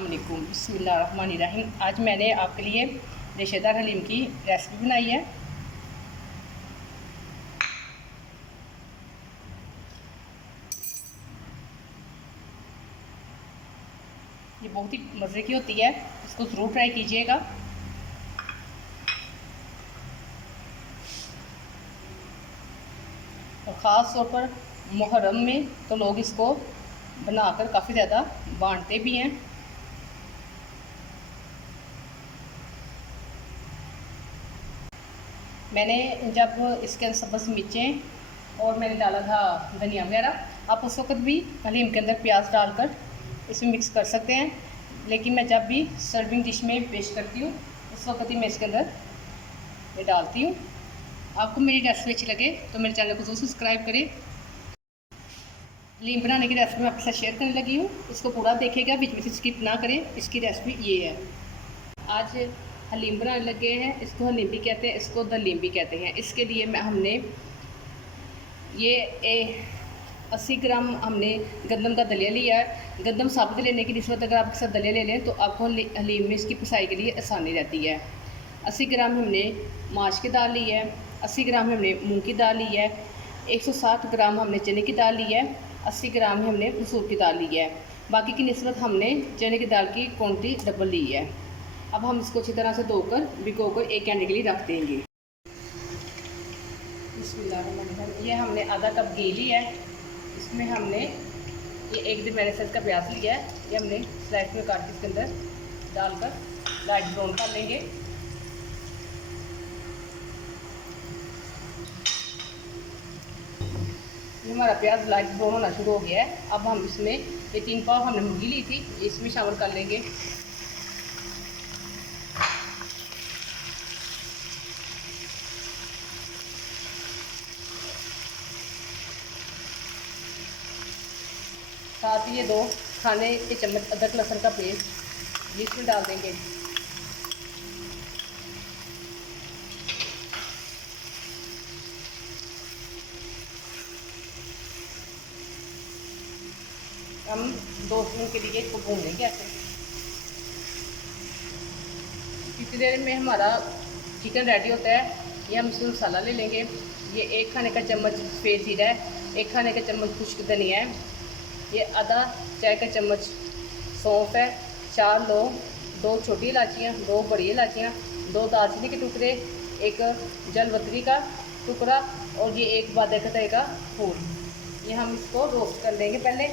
अस्सलाम वालेकुम, बिस्मिल्लाहिर्रहमानिर्रहीम। आज मैंने आपके लिए रेशेदार हलीम की रेसिपी बनाई है। ये बहुत ही मज़े की होती है, इसको ज़रूर ट्राई कीजिएगा। और ख़ास तौर पर मुहर्रम में तो लोग इसको बनाकर काफ़ी ज़्यादा बांटते भी हैं। मैंने जब इसके अंदर सब्ज़ मिर्चें और मैंने डाला था धनिया वगैरह, आप उस वक्त भी हलीम के अंदर प्याज डालकर इसमें मिक्स कर सकते हैं, लेकिन मैं जब भी सर्विंग डिश में पेश करती हूँ उस वक्त ही मैं इसके अंदर ये डालती हूँ। आपको मेरी रेसिपी अच्छी लगे तो मेरे चैनल को ज़रूर सब्सक्राइब करें। हलीम बनाने की रेसिपी मैं आपके साथ शेयर करने लगी हूँ, इसको पूरा देखिएगा, बीच में से स्किप ना करें। इसकी रेसिपी ये है। आज हलीम बनाने लगे हैं, इसको हलीम भी कहते हैं, इसको दलीम भी कहते हैं। इसके लिए हमने ये 80 ग्राम हमने गंदम का दलिया लिया है। गंदम साबुत लेने की निस्बत अगर आप इसके साथ दलिया ले लें तो आपको हलीम में इसकी पिसाई के लिए आसानी रहती है। 80 ग्राम हमने माश की दाल ली है, 80 ग्राम हमने मूंग की दाल ली है, 160 ग्राम हमने चने की दाल ली है, 80 ग्राम हमने मसूर की दाल ली है। बाकी की निस्बत हमने चने की दाल की क्वांटिटी डबल ली है। अब हम इसको अच्छी तरह से धोकर भिगोकर 1 घंटे के लिए रख देंगे। ये हमने आधा कप घी लिया है, इसमें हमने ये 1 बड़े साइज का प्याज लिया है, ये हमने स्लाइस में काट के इसके अंदर डालकर लाइट ब्राउन कर लेंगे। ये हमारा प्याज लाइट ब्राउन होना शुरू हो गया है। अब हम इसमें ये 3 पाव हमने मुर्गी ली थी, इसमें शामिल कर लेंगे। साथ ही ये 2 खाने के चम्मच अदरक लहसुन का पेस्ट ये इसमें डाल देंगे। हम 2 मिनट के लिए इसको भून लेंगे ऐसे। इतनी देर में हमारा चिकन रेडी होता है। ये हम इसमें मसाला ले लेंगे। ये 1 खाने का चम्मच सफ़ेद जीरा है, 1 खाने का चम्मच खुश्क धनिया है, ये आधा चाय का चम्मच सौंफ है, 4 लौंग, 2 छोटी इलायचियाँ, 2 बड़ी इलायचियाँ, 2 दालचीनी के टुकड़े, 1 जलवतरी का टुकड़ा और ये 1 बादे का फूल। ये हम इसको रोस्ट कर लेंगे। पहले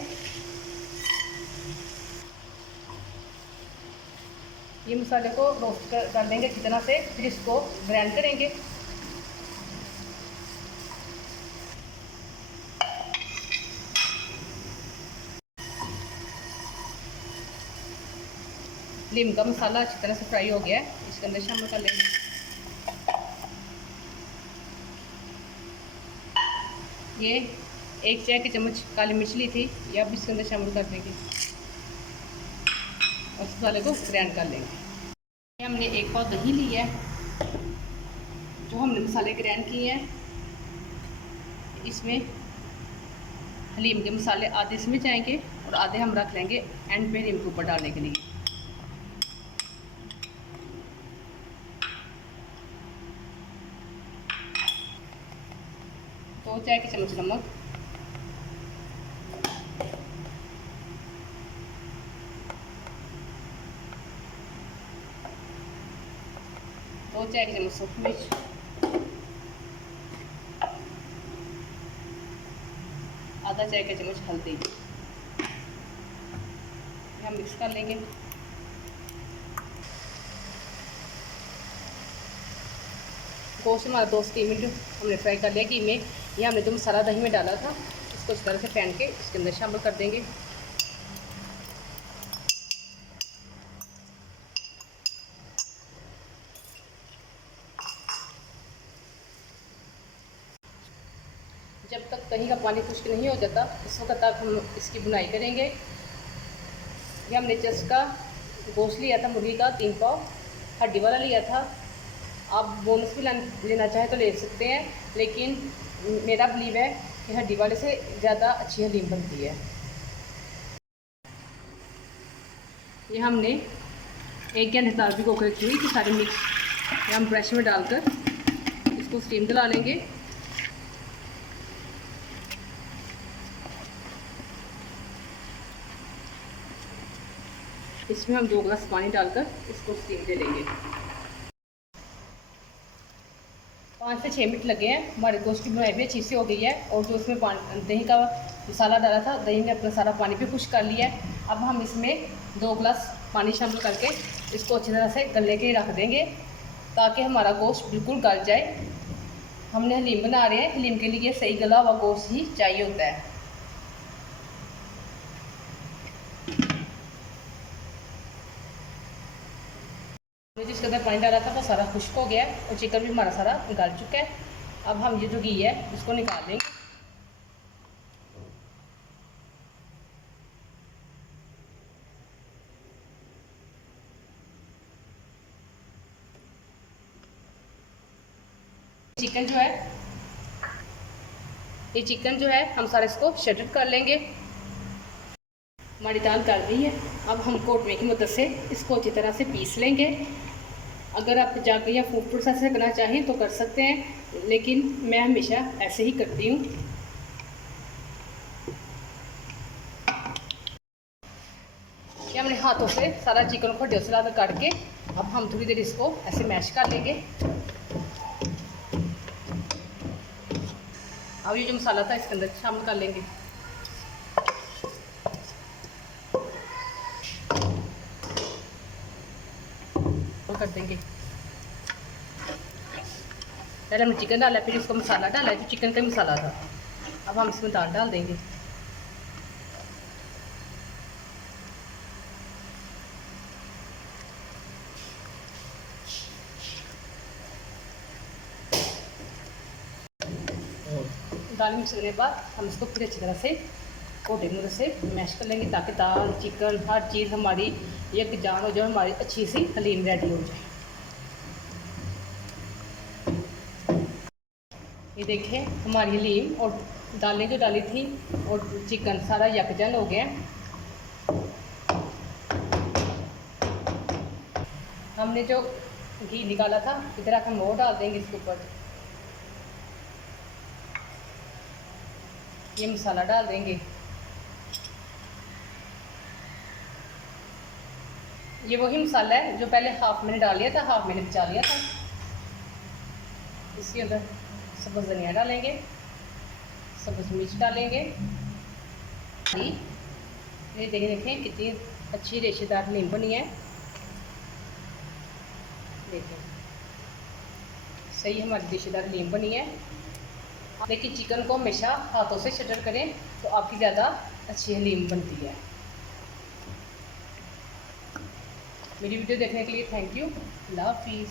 ये मसाले को रोस्ट कर लेंगे अच्छी तरह से, फिर इसको ग्राइंड करेंगे। लीम का मसाला अच्छी तरह से फ्राई हो गया है, इसके अंदर शामिल कर लेंगे। ये 1 चाय के चम्मच काली मिर्च ली थी, ये अब इसके अंदर शामिल कर देंगे और मसाले को ग्राइंड कर लेंगे। ये हमने 1 पाव दही ली है, जो हमने मसाले ग्राइंड किए हैं। इसमें हलीम के मसाले आधे इसमें जाएंगे और आधे हम रख लेंगे एंड पे हलीम के ऊपर डालने के लिए। दो चाय के चम्मच नमक, दो चाय के चम्मच सूखी मिर्च, आधा चाय का चम्मच हल्दी, हम मिक्स कर लेंगे। गोश्त हमारा 2 से 3 मिनट हमने फ्राई कर लिया घी में। ये हमने जो मसाला दही में डाला था इसको इस तरह से फेंट के इसके अंदर शामिल कर देंगे। जब तक दही का पानी खुश्क नहीं हो जाता उस वक्त तक हम इसकी बुनाई करेंगे। ये हमने चस्ट का गोश्त लिया था मुर्गी का 3 पाव, हड्डी वाला लिया था। आप बोनस भी लेना चाहें तो ले सकते हैं, लेकिन मेरा बिलीव है कि हड्डी वाले से ज़्यादा अच्छी हलीम बनती है। ये हमने 1 घंटे दाल भिगो कर रखी हुई थी सारी मिक्स, ये हम ब्रश में डालकर इसको स्टीम दिला लेंगे। इसमें हम 2 गिलास पानी डालकर इसको स्टीम दे लेंगे। 5 से 6 मिनट लगे हैं, हमारे गोश्त की बनाई भी अच्छी से हो गई है। और जो उसमें दही का मसाला डाला था, दही ने अपना सारा पानी भी खुश्क कर लिया है। अब हम इसमें 2 गिलास पानी शामिल करके इसको अच्छी तरह से गलने के रख देंगे ताकि हमारा गोश्त बिल्कुल गल जाए। हमने हलीम बना रहे हैं, हलीम के लिए सही गला हुआ गोश्त ही चाहिए होता है। जिस कदर पानी डाला था वो सारा खुश्क हो गया है और चिकन भी हमारा सारा गल चुका है। अब हम ये जो घी है इसको निकाल देंगे। ये चिकन जो है हम सारा इसको शटर कर लेंगे। हमारी दाल गल गई है। अब हम कोटवे की मदद से इसको अच्छी तरह से पीस लेंगे। अगर आप जाकर या फूड प्रोसेस से करना चाहें तो कर सकते हैं, लेकिन मैं हमेशा ऐसे ही करती हूँ। कि हमने हाथों से सारा चिकन को हड्डियों से ला काट के अब हम थोड़ी देर इसको ऐसे मैश कर लेंगे। अब ये जो मसाला था इसके अंदर शामिल कर लेंगे। कर देंगे। पहले हमने चिकन डाला, फिर इसको मसाला डाला जो चिकन का मसाला था। अब हम इसमें दाल डाल देंगे। दाल मिक्स करने के बाद हम इसको फिर अच्छी तरह से कोटे की मदद से मैश कर लेंगे ताकि दाल चिकन हर चीज़ हमारी यकजान हो जाए, हमारी अच्छी सी हलीम रेडी हो जाए। ये देखें हमारी हलीम और दालें जो डाली थी और चिकन सारा यकजान हो गया। हमने जो घी निकाला था इधर हम वो डाल देंगे इसके ऊपर। ये मसाला डाल देंगे। ये वही मसाला है जो पहले हाफ मैंने डाल लिया था, हाफ मैंने बचा लिया था। इसके अंदर सब्ज़ धनिया डालेंगे, सब्ज़ मिर्च डालेंगे। ये देखें कितनी अच्छी रेशेदार हलीम बनी है। देखें सही हमारी रेशेदार हलीम बनी है। लेकिन चिकन को हमेशा हाथों से शटर करें तो आपकी ज़्यादा अच्छी हलीम बनती है। मेरी वीडियो देखने के लिए थैंक यू। अल्लाह हाफिज़।